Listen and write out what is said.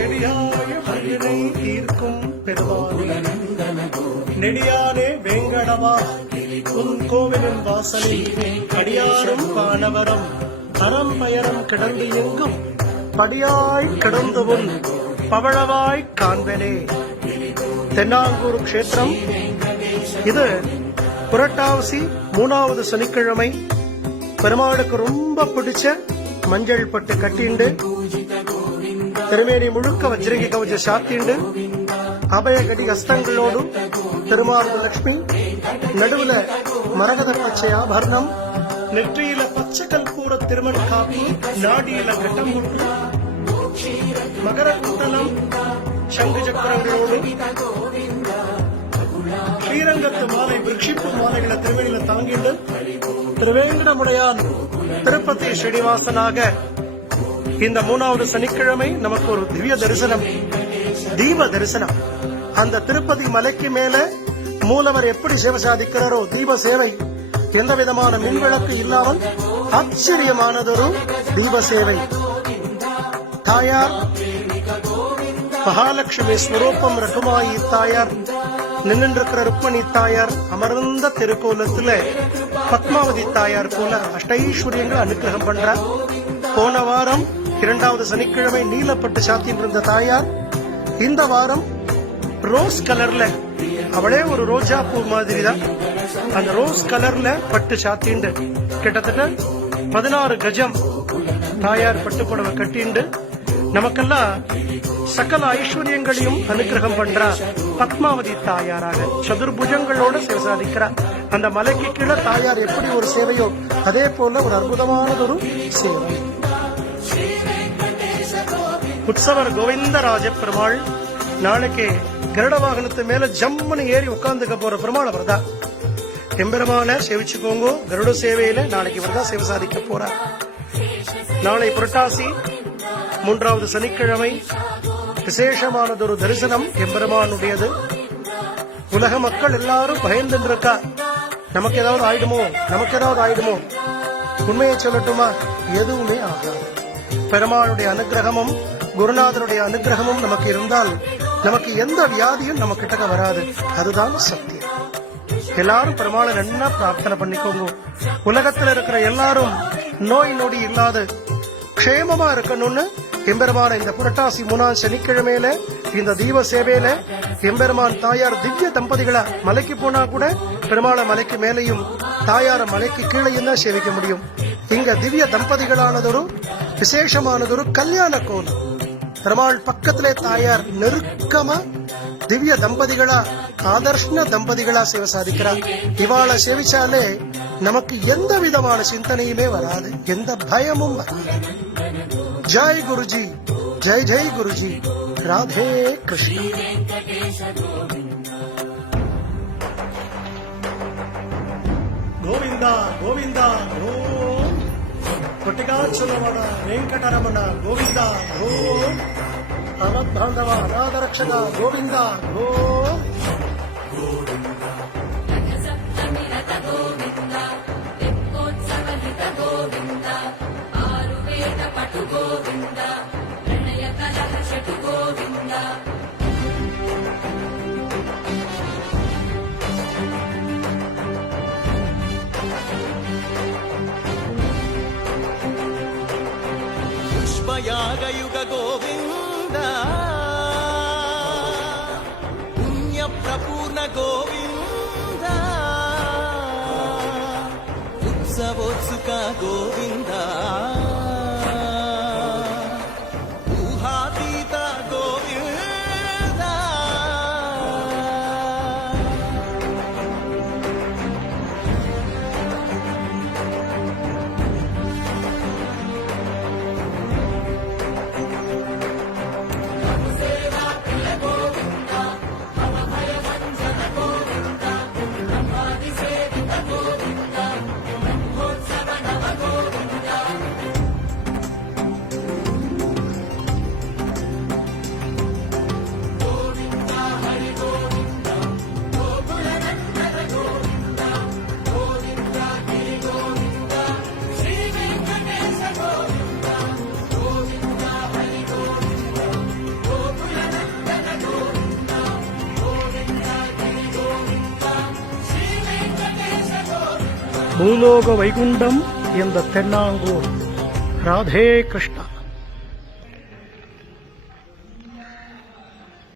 செடியாய மகிழை தீர்க்கும் பெருமானே நெடியானே வேங்கடவா உன் கோவிலின் வாசலில் அடியாரும் காணவரம் அறம் பயரம் கிடந்து எங்கும் படியாய் கிடந்து உன் பவழவாய் காண்பனே. தென்னாங்கூர் கஷேத்திரம் இது புரட்டாசி மூணாவது சனிக்கிழமை. பெருமாளுக்கு ரொம்ப பிடிச்ச மஞ்சள் பட்டு கட்டிண்டு திருமேனி முழுக்க வஜ்ரங்கி கவச்ச சாத்திண்டு அபயகடி ஹஸ்தங்களோடு திருமாவது லட்சுமி நடுவுல மரகத பச்சை ஆபரணம் நெற்றியில பச்சை கற்பூர திருமண் காப்பு நாடியில கட்டம் முட்டு மகர குண்டலம் சங்கு சக்கரங்களோடு ஸ்ரீரங்கத்து மாலை விரக்ஷிப்பு மாலைகளை திருவேணியில தாங்கிண்டு திருவேங்கடமுடையான் திருப்பதி ஸ்ரீனிவாசனாக இந்த மூணாவது சனிக்கிழமை நமக்கு ஒரு திவ்ய தரிசனம். தீப தரிசனம். அந்த திருப்பதி மலைக்கு மேல மூலவர் எப்படி சேவை சாதிக்கிறாரோ தீப சேவை. எந்த விதமான மின்விளக்கு இல்லாமல் ஆச்சரியமானதொரு தீப சேவை. தாயார் மகாலட்சுமி ஸ்வரூபம் ரகுமாயி தாயார் நின்றிருக்கிற ருக்மணி தாயார் அமர்ந்த திருக்கோலத்துல பத்மாவதி தாயார் போல அஷ்டைஸ்வரியங்கள் அனுகிரகம் பண்றார். போன வாரம் இரண்டாவது சனிக்கிழமை நீலப்பட்டு சாத்தியிருந்த இருந்த தாயார். இந்த வாரம் ரோஸ் கலர்ல அவளே ஒரு ரோஜா பூ மாதிரி தான் அந்த ரோஸ் கலர்ல பட்டு சாத்திண்டு. கிட்டத்தட்ட பதினாறு கஜம் தாயார் பட்டு புடவை கட்டிண்டு நமக்கெல்லாம் சகல ஐஸ்வர்யங்களையும் அனுகிரகம் பண்றா பத்மாவதி தாயாராக சதுர்புஜங்களோட சேவை சாதிக்கிறார். அந்த மலைக்கு கீழே தாயார் எப்படி ஒரு சேவையோ அதே போல ஒரு அற்புதமானதொரு சேவை. உற்சவர் கோவிந்தராஜ பெருமாள் நாளைக்கு கருட வாகனத்து மேல ஜம்முன்னு ஏறி உட்கார்ந்துக்க போற பெருமாள் அவர்தான். எம்பெருமான சேவிச்சுக்கோங்க கருட சேவையில நாளைக்கு இவர்தான் சேவை சாதிக்க போறார். நாளை புரட்டாசி மூன்றாவது சனிக்கிழமை விசேஷமானதொரு தரிசனம் எம்பெருமானுடையது. உலக மக்கள் எல்லாரும் பயந்துட்டு இருக்கா நமக்கு ஏதாவது ஆயிடுமோ? நமக்கு ஏதாவது ஆயிடுமோ? உண்மையை சொல்லட்டுமா? எதுவுமே ஆகாது. பெருமாளுடைய அனுகிரகமும் குருநாதனுடைய அனுகிரகமும் நமக்கு இருந்தால் நமக்கு எந்த வியாதியும் நம்ம கிட்டக்க வராது. அதுதான் சத்தியம். எல்லாரும் பெருமாளை என்ன பிரார்த்தனை பண்ணிக்கோங்க. உலகத்துல இருக்கிற எல்லாரும் நோய் நொடி இல்லாத க்ஷேமமா இருக்கணும்னு எம்பெருமான இந்த புரட்டாசி மூணாம் சனிக்கிழமையில இந்த தீப சேவையில எம்பெருமான் தாயார் திவ்ய தம்பதிகளை மலைக்கு போனா கூட பெருமாளை மலைக்கு மேலையும் தாயார மலைக்கு கீழையும் தான் சேவிக்க முடியும். இங்க திவ்ய தம்பதிகளானதொரு விசேஷமானதொரு கல்யாண கோலம் பெருமாள் பக்கத்திலே தாயார் நெருக்கமா திவ்ய தம்பதிகளா ஆதர்ஷ்ண தம்பதிகளா சேவை சாதிக்கிறார் இவாளை சேவிச்சாலே நமக்கு எந்த விதமான சிந்தனையுமே வராது எந்த பயமும் வராது ஜெய் குருஜி ஜெய் ஜெய் குருஜி ராதே கிருஷ்ணா ಗೋವಿಂದ ಗೋವಿಂದ కొట్టిగా కొట్టిగాచున్నవాడ వెంకటరమణ గోవింద గో భగవద్బాంధవ అనాథరక్షణ గోవింద గో యాగయుగ గోవిందా ഭൂലോക വൈകുണ്ഠം എന്ന തെണ്ണാങ്കൂർ രാധേ കൃഷ്ണ.